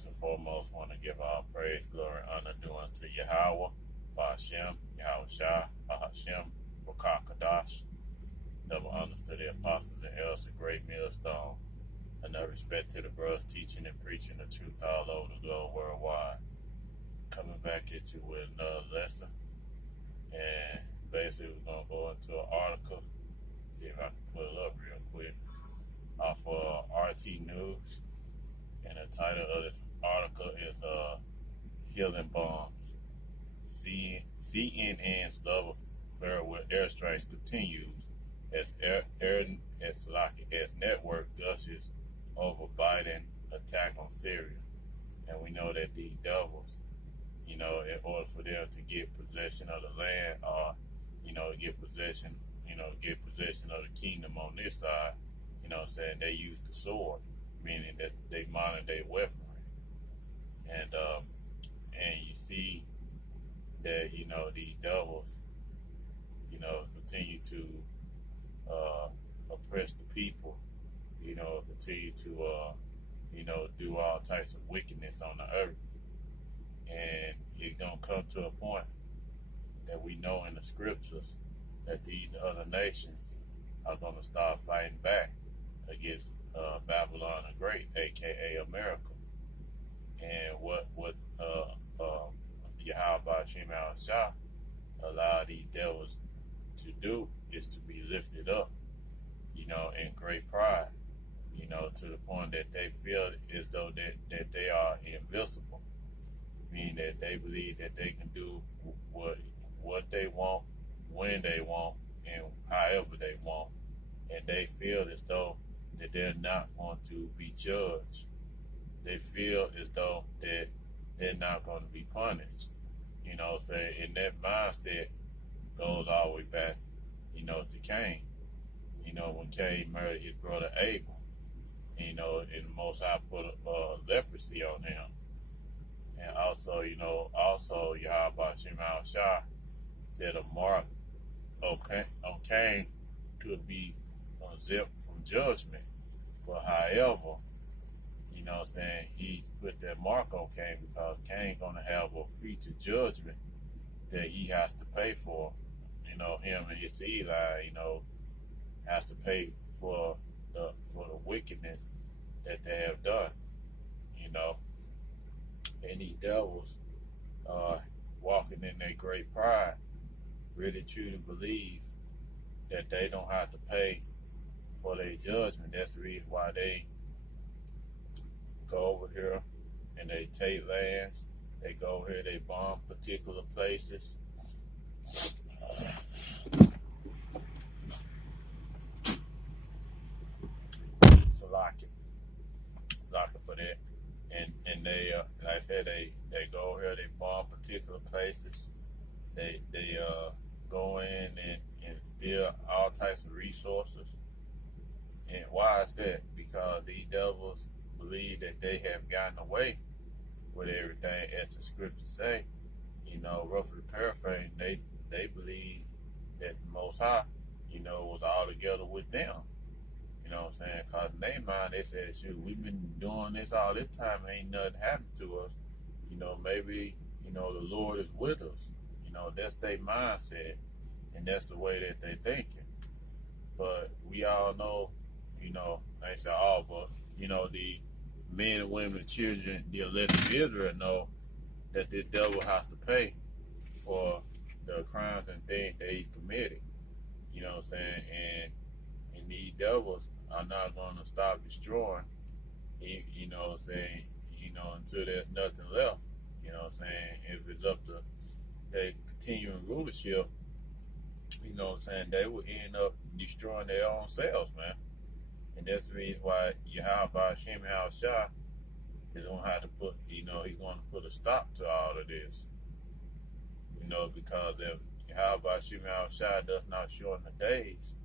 First and foremost, want to give all praise, glory, honor, due unto Yahweh, Ba'ashem, Yahweh Shah, Bahashem, Wakakadash. Double honors to the apostles and elders, a great millstone. Enough respect to the brothers teaching and preaching the truth all over the globe worldwide. Coming back at you with another lesson. And basically, we're going to go into an article. See if I can pull it up real quick. Off of RT News. And the title of this article is Healing Bombs. CNN's love affair with airstrikes continues as network gushes over Biden attack on Syria. And we know that the devils, in order for them to get possession of the land or, get possession of the kingdom on this side, they use the sword, meaning that they modern day weaponry. And you see that, the devils, continue to oppress the people, continue to, do all types of wickedness on the earth. And it's going to come to a point that we know in the scriptures that these other nations are going to start fighting back against Babylon the Great, aka America. And what Yahweh Shah allowed these devils to do is to be lifted up, in great pride, to the point that they feel as though that they are invincible, meaning that they believe that they can do what they want, when they want, and however they want, and they feel as though that they're not going to be judged. They feel as though that they're not going to be punished. And that mindset goes all the way back, to Cain. When Cain murdered his brother Abel, and the Most High put leprosy on him. And also, Yahweh Shah said a mark on Cain could be exempt from judgment. But however, he put that mark on Cain because Cain gonna have a future judgment that he has to pay for. Him and his seed line, has to pay for the wickedness that they have done. And these devils walking in their great pride really truly believe that they don't have to pay for their judgment. That's the reason why they go over here and they take lands. They go over here, they bomb particular places. It's a locket for that. And they, like I said, they go over here, they bomb particular places. They go in and steal all types of resources. And why is that? Because these devils believe that they have gotten away with everything, as the scriptures say. Roughly paraphrasing, they believe that the Most High, was all together with them. What I'm saying? Because in their mind, they said, shoot, we've been doing this all this time, ain't nothing happened to us. Maybe, the Lord is with us. That's their mindset, and that's the way that they're thinking. But we all know, I ain't say all, but, the men and women and children, the elect of Israel know that the devil has to pay for the crimes and things that he committed. What I'm saying? And these devils are not going to stop destroying, what I'm saying, until there's nothing left. What I'm saying? If it's up to their continuing rulership, what I'm saying, they will end up destroying their own selves, man. And that's the reason why Yahweh Shah is going to have to put, he's going to put a stop to all of this. Because if Yahweh Shah does not shorten the days,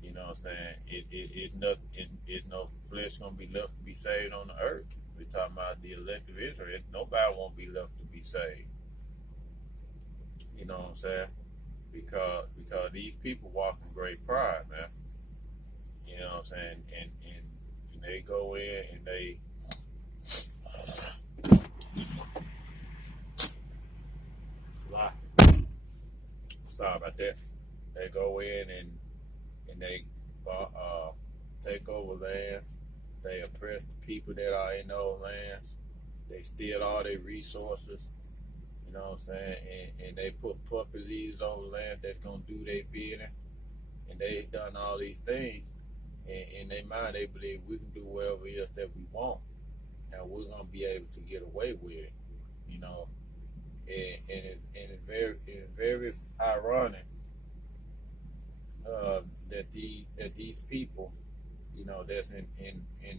what I'm saying, it's no flesh going to be left to be saved on the earth. We're talking about the elect of Israel. Nobody won't be left to be saved. What I'm saying? Because these people walk in great pride, man. What I'm saying? And they go in and in and they take over lands. They oppress the people that are in those lands. They steal all their resources. You know what I'm saying? And they put puppet leaders on the land that's gonna do their bidding. And they done all these things. And in their mind, they believe we can do whatever it is that we want, and we're gonna be able to get away with it. You know, it's very ironic that these people, you know, that's in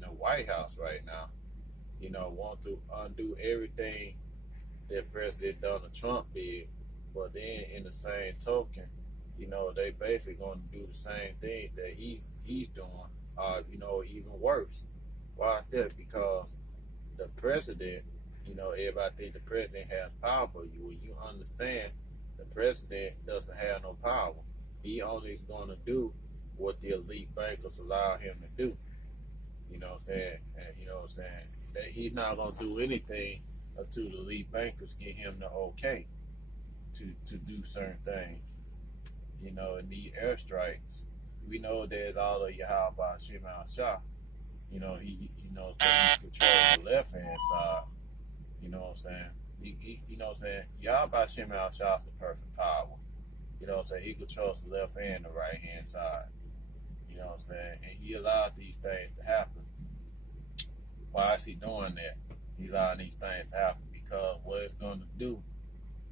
the White House right now, you know, want to undo everything that President Donald Trump did, but then in the same token, you know, they basically going to do the same thing that he's doing, you know, even worse. Why is that? Because the president, you know, everybody think the president has power, but you understand the president doesn't have no power. He only is going to do what the elite bankers allow him to do. You know what I'm saying? And you know what I'm saying? That he's not going to do anything until the elite bankers get him the okay to do certain things. You know, and the airstrikes, we know that all of Yahweh Shemal Shah, you know, he controls the left hand side. You know what I'm saying? You know what I'm saying? Yahweh Shemal Shah is a perfect power. You know what I'm saying? He controls the left and the right hand side. You know what I'm saying? And he allowed these things to happen. Why is he doing that? He allowing these things to happen because what it's going to do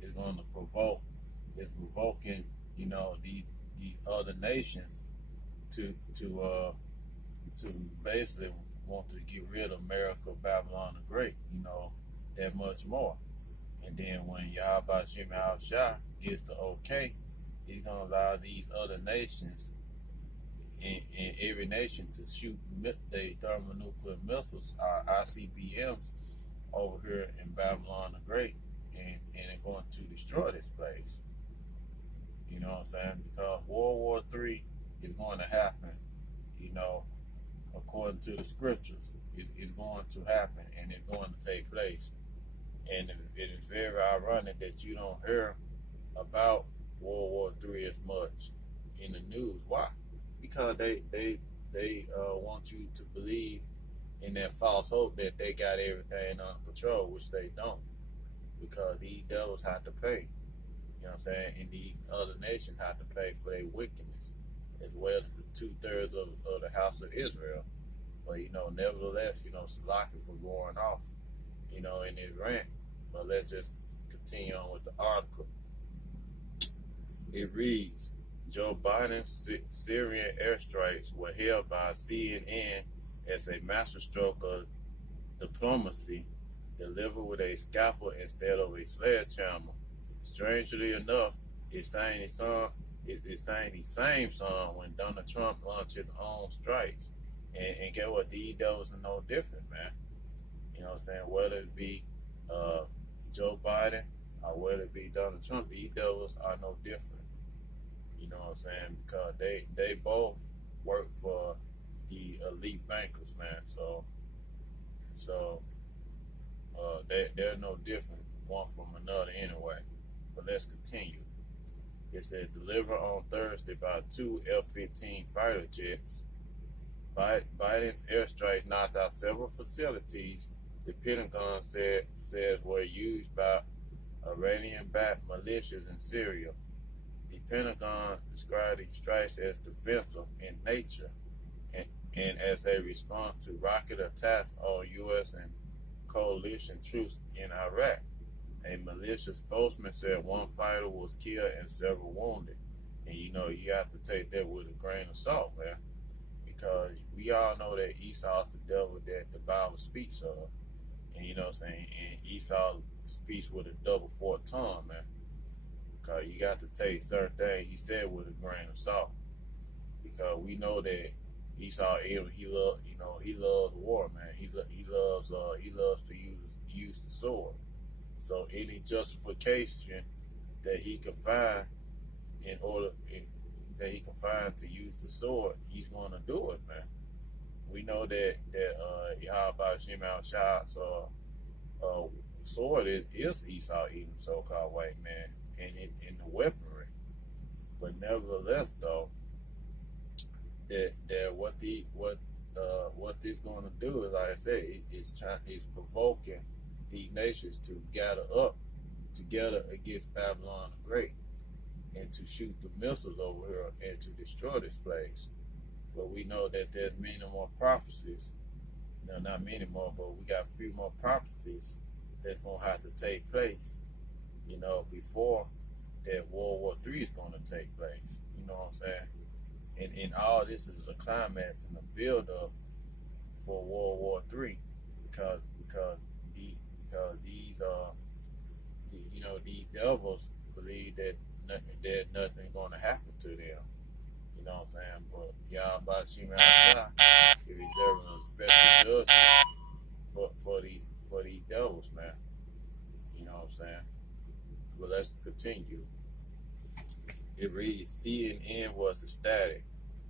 is going to provoking, you know, the other nations to basically want to get rid of America, Babylon the Great, you know, that much more. And then when Yahweh Shemal Shah gives the okay, he's going to allow these other nations in every nation to shoot their thermonuclear missiles, ICBMs, over here in Babylon the Great, and they're going to destroy this place. You know what I'm saying? Because World War III is going to happen, you know, according to the scriptures. It's going to happen, and it's going to take place. And it is very ironic that you don't hear about World War III as much in the news. Why? Because they want you to believe in that false hope that they got everything under control, which they don't. Because these devils have to pay. You know what I'm saying? And the other nations have to pay for their wickedness, as well as the 2/3 of the house of Israel. But, you know, nevertheless, you know, Salaki for going off, you know, in his rant. But let's just continue on with the article. It reads, Joe Biden's Syrian airstrikes were hailed by CNN as a masterstroke of diplomacy, delivered with a scalpel instead of a sledgehammer. Strangely enough, it sang the same song when Donald Trump launched his own strikes. And get what? These devils are no different, man. You know what I'm saying? Whether it be Joe Biden or whether it be Donald Trump, these devils are no different. You know what I'm saying? Because they both work for the elite bankers, man. So they're no different one from another anyway. But let's continue. It said delivered on Thursday by 2 F-15 fighter jets. Biden's airstrike knocked out several facilities the Pentagon said were used by Iranian-backed militias in Syria. The Pentagon described the strikes as defensive in nature and as a response to rocket attacks on U.S. and coalition troops in Iraq. A militia spokesman said one fighter was killed and several wounded. And you know, you have to take that with a grain of salt, man. Because we all know that Esau's the devil that the Bible speaks of. And you know what I'm saying? And Esau speaks with a double forked tongue, man. Because you got to take certain things he said with a grain of salt. Because we know that Esau, he loves war, man. He loves to use the sword. So any justification that he can find to use the sword, he's going to do it, man. We know that Yahweh Shemal Shah's sword is Esau eating so-called white man in the weaponry. But nevertheless, though, that what this going to do is, like I said, it's provoking these nations to gather up together against Babylon the Great and to shoot the missiles over here and to destroy this place. But we know that there's many more prophecies. No, not many more, but we got a few more prophecies that's gonna have to take place, before that World War III is gonna take place. You know what I'm saying? And all this is a climax and a build up for World War III, because these devils believe that nothing gonna happen to them. You know what I'm saying? But Yahweh Shim Yahweh is reserving a special judgment for these devils, man. You know what I'm saying? But let's continue. It reads, CNN was ecstatic.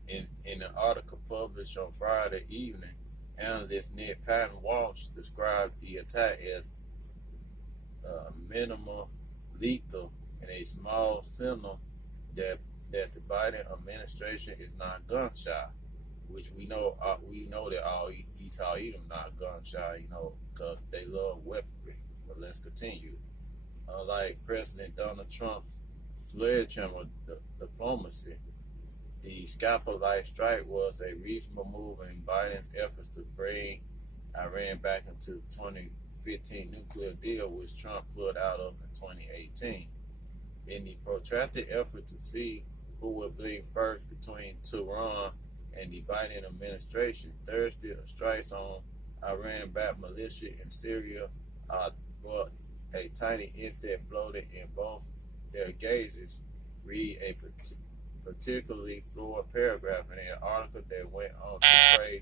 In an article published on Friday evening, analyst Ned Patton Walsh described the attack as minimal lethal and a small signal that the Biden administration is not gun shy, which we know that all East Edom not gun shy, because they love weaponry. But let's continue. Unlike President Donald Trump's sledgehammer diplomacy, the scalper-like strike was a reasonable move in Biden's efforts to bring Iran back into the 2015 nuclear deal, which Trump pulled out of in 2018. In the protracted effort to see who would blink first between Tehran and the Biden administration, Thursday strikes on Iran-backed militia in Syria brought a tiny insect floated in both their gazes. Read a particularly flawed paragraph in an article that went on to praise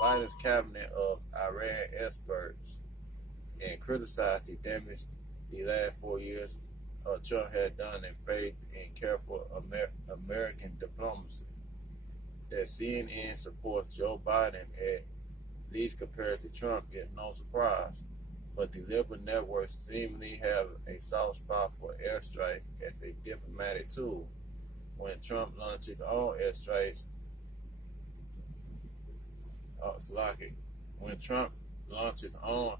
Biden's cabinet of Iran experts and criticize the damage the last 4 years Trump had done in faith and careful American diplomacy. That CNN supports Joe Biden, at least compared to Trump, is no surprise. But the liberal networks seemingly have a soft spot for airstrikes as a diplomatic tool. When Trump launched his own airstrikes, when Trump launched his own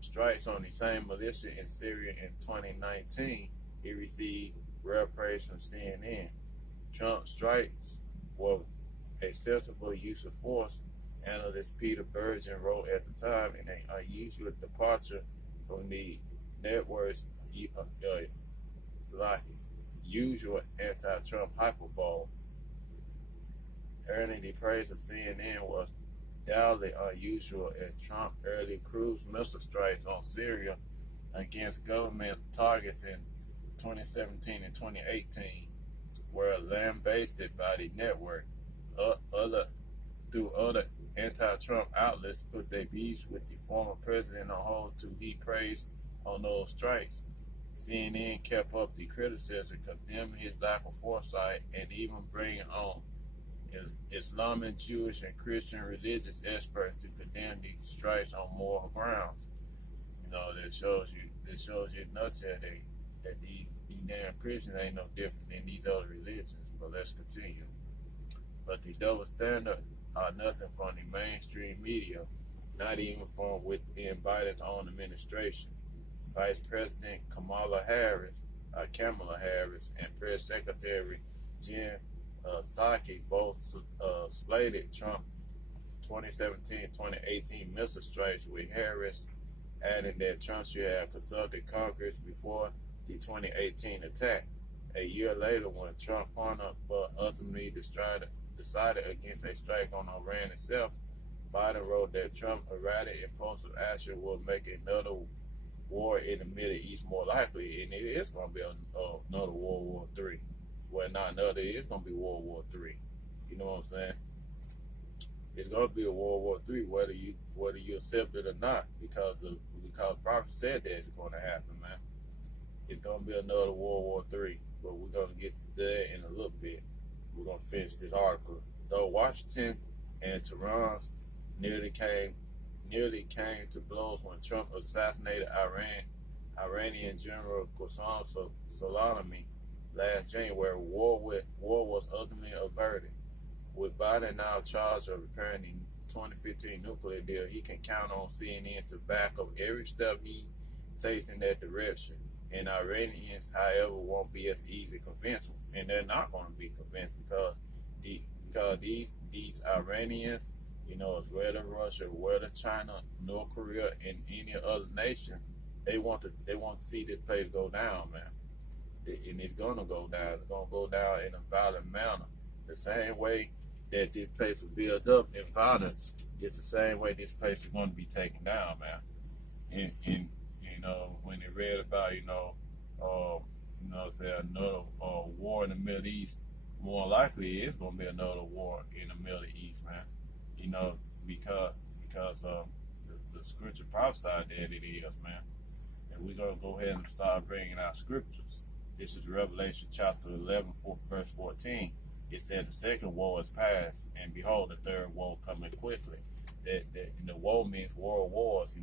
strikes on the same militia in Syria in 2019, he received rare praise from CNN. Trump's strikes were a sensible use of force, analyst Peter Bergen wrote at the time, in an unusual departure from the network's usual anti-Trump hyperbole. Earning the praise of CNN was doubly unusual, as Trump early cruise missile strikes on Syria against government targets in 2017 and 2018 were lambasted by the network. Other anti-Trump outlets put their beefs with the former president on hold to heap praise on those strikes. CNN kept up the criticism, condemning his lack of foresight, and even bringing on Islamic, Jewish, and Christian religious experts to condemn the strikes on moral grounds. That shows you in a nutshell that these damn Christians ain't no different than these other religions. But let's continue. But the double standard are nothing from the mainstream media, not even from within Biden's own administration. Vice President Kamala Harris, and Press Secretary Jen Psaki both slated Trump 2017-2018 missile strikes, with Harris adding that Trump should have consulted Congress before the 2018 attack. A year later, when Trump honored but ultimately decided against a strike on Iran itself, Biden wrote that Trump's erratic impulsive action will make another war in the Middle East more likely, and it is going to be another World War III. Well, not another, it's going to be World War III. You know what I'm saying? It's going to be a World War III, whether you accept it or not, because prophet said that it's going to happen, man. It's going to be another World War III, but we're going to get to that in a little bit. We're going to finish this article. Though Washington and Tehran nearly came to blows when Trump assassinated Iranian General Qasem Soleimani last January, war was ultimately averted. with Biden now charged of repairing the 2015 nuclear deal, he can count on CNN to back up every step he takes in that direction. And Iranians, however, won't be as easy to convince them, and they're not going to be convinced because these Iranians, as well as Russia, well as China, North Korea, and any other nation, they want to see this place go down, man. And it's gonna go down. It's gonna go down in a violent manner. The same way that this place was built up in violence, it's the same way this place is going to be taken down, man. And when they read about say another war in the Middle East, more likely it's gonna be another war in the Middle East, man. Because the scripture prophesied that it is, man. And we're gonna go ahead and start bringing out scriptures. This is Revelation chapter 11, verse 14. It said the second woe is past, and behold, the third woe coming quickly. That the woe means world wars.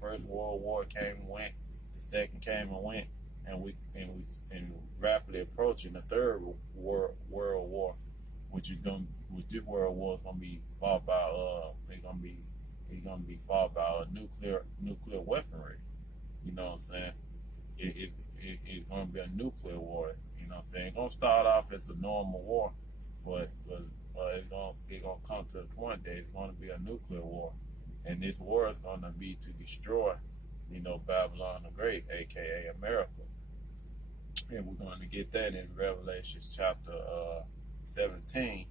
First World War came and went, the second came and went, and we rapidly approaching the third world war, which this world war is gonna be fought by it's gonna be fought by nuclear weaponry. You know what I'm saying? It's gonna be a nuclear war. You know what I'm saying? It's gonna start off as a normal war, but it's gonna come to the point that it's gonna be a nuclear war, and this war is gonna be to destroy, Babylon the Great, aka America. And we're going to get that in Revelation chapter 17,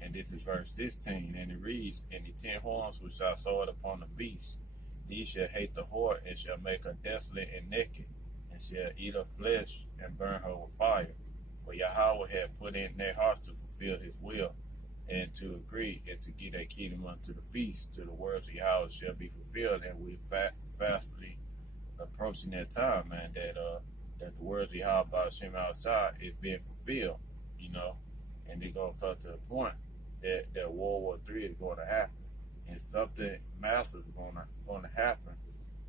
and this is verse 16, and it reads, "And the 10 horns which I saw it upon the beast, these shall hate the whore, and shall make her desolate and naked, and shall eat her flesh, and burn her with fire. For Yahweh had put in their hearts to fulfill his will, and to agree, and to give a kingdom unto the beast, to the words of Yahweh shall be fulfilled." And we're fastly approaching that time, man, that the words of Yahweh by Shem outside is being fulfilled, and they're going to come to the point that World War III is going to happen, and something massive is going to happen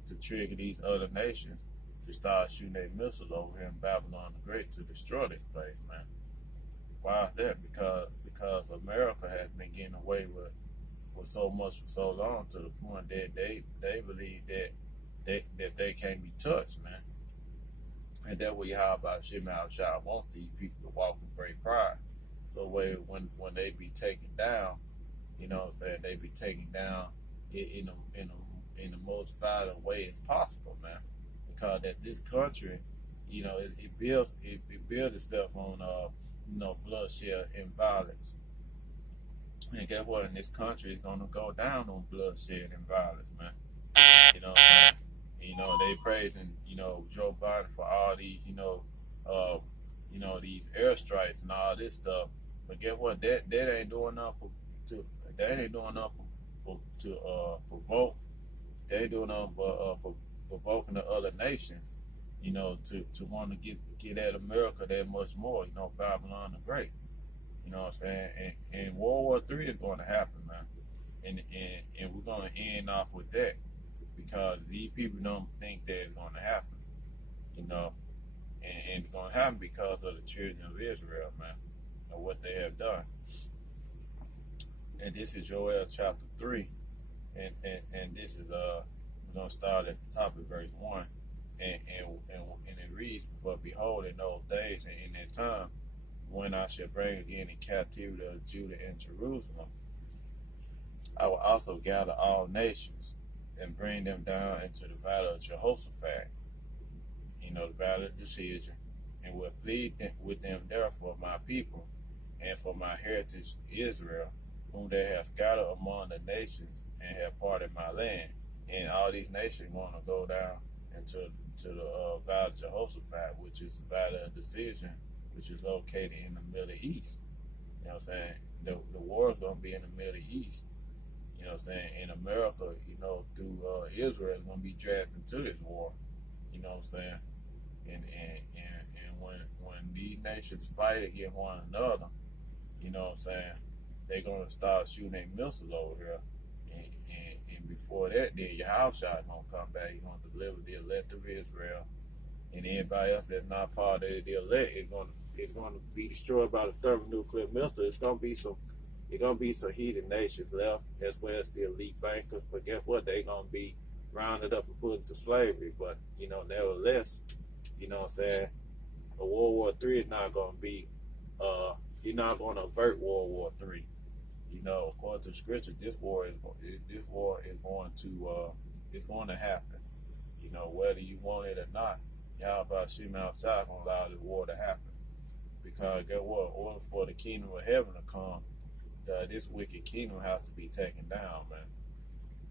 to trigger these other nations to start shooting their missiles over here in Babylon the Great to destroy this place, man. Why is that? Because America has been getting away with so much for so long, to the point that they believe that they can't be touched, man. And that way, how about Shema Shah wants these people to walk with great pride. So when they be taken down, they be taken down in the most violent way as possible, man. Because that this country, it builds itself on bloodshed and violence. And guess what? In this country, it's gonna go down on bloodshed and violence, man. You know what I'm saying? They praising, Joe Biden for all these, these airstrikes and all this stuff. But guess what? That ain't doing nothing to provoke. They ain't doing nothing but provoking the other nations, to want to get at America that much more. Babylon the Great. You know what I'm saying? And World War III is going to happen, man. And we're going to end off with that, because these people don't think that it's going to happen, and it's going to happen because of the children of Israel, man, and what they have done. And this is Joel chapter 3, and this is we're going to start at the top of verse 1, and it reads, "For behold, in those days and in that time, when I shall bring again in captivity of Judah and Jerusalem, I will also gather all nations and bring them down into the valley of Jehoshaphat," the valley of decision, "and will plead with them there for my people and for my heritage Israel, whom they have scattered among the nations and have parted my land." And all these nations want to go down into the valley of Jehoshaphat, which is the valley of decision, which is located in the Middle East. You know what I'm saying? The war is going to be in the Middle East. You know what I'm saying? In America, through Israel is going to be dragged into this war. You know what I'm saying? And when these nations fight against one another, you know what I'm saying, they're going to start shooting their missiles over here. And before that, then Yahweh is going to come back. He's going to deliver the elect of Israel. And anybody else that's not part of the elect is going to be destroyed by the thermonuclear missile. It's going to be some You're gonna be some heathen nations left, as well as the elite bankers. But guess what? They're gonna be rounded up and put into slavery. But nevertheless, you know what I'm saying? A World War III is not gonna be. You're not gonna avert World War III. According to Scripture, this war is going to it's going to happen. Whether you want it or not, Yahweh Shem outside gonna allow this war to happen. Because guess what? In order for the kingdom of heaven to come, this wicked kingdom has to be taken down, man.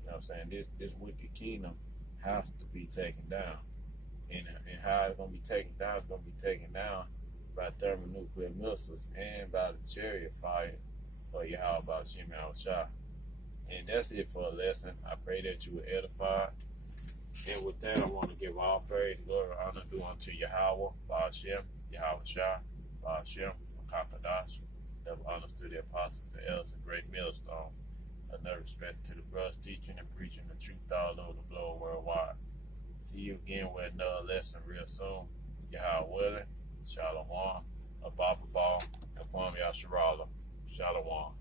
You know what I'm saying? This wicked kingdom has to be taken down. And how it's gonna be taken down, it's gonna be taken down by thermonuclear missiles and by the chariot fire for Yahweh Shem Shah. And that's it for a lesson. I pray that you were edified. And with that, I want to give all praise, glory, and honor due unto Yahweh, Ba'ashem, Yahweh Shah, Ba'ashem, Makakadash. Double honors to the apostles, the elders, and great millstones. Another respect to the brothers teaching and preaching the truth all over the globe worldwide. See you again with another lesson real soon. Yahweh willing, Shalom, Ababa Ball, and Kwame Yasharala. Shalom.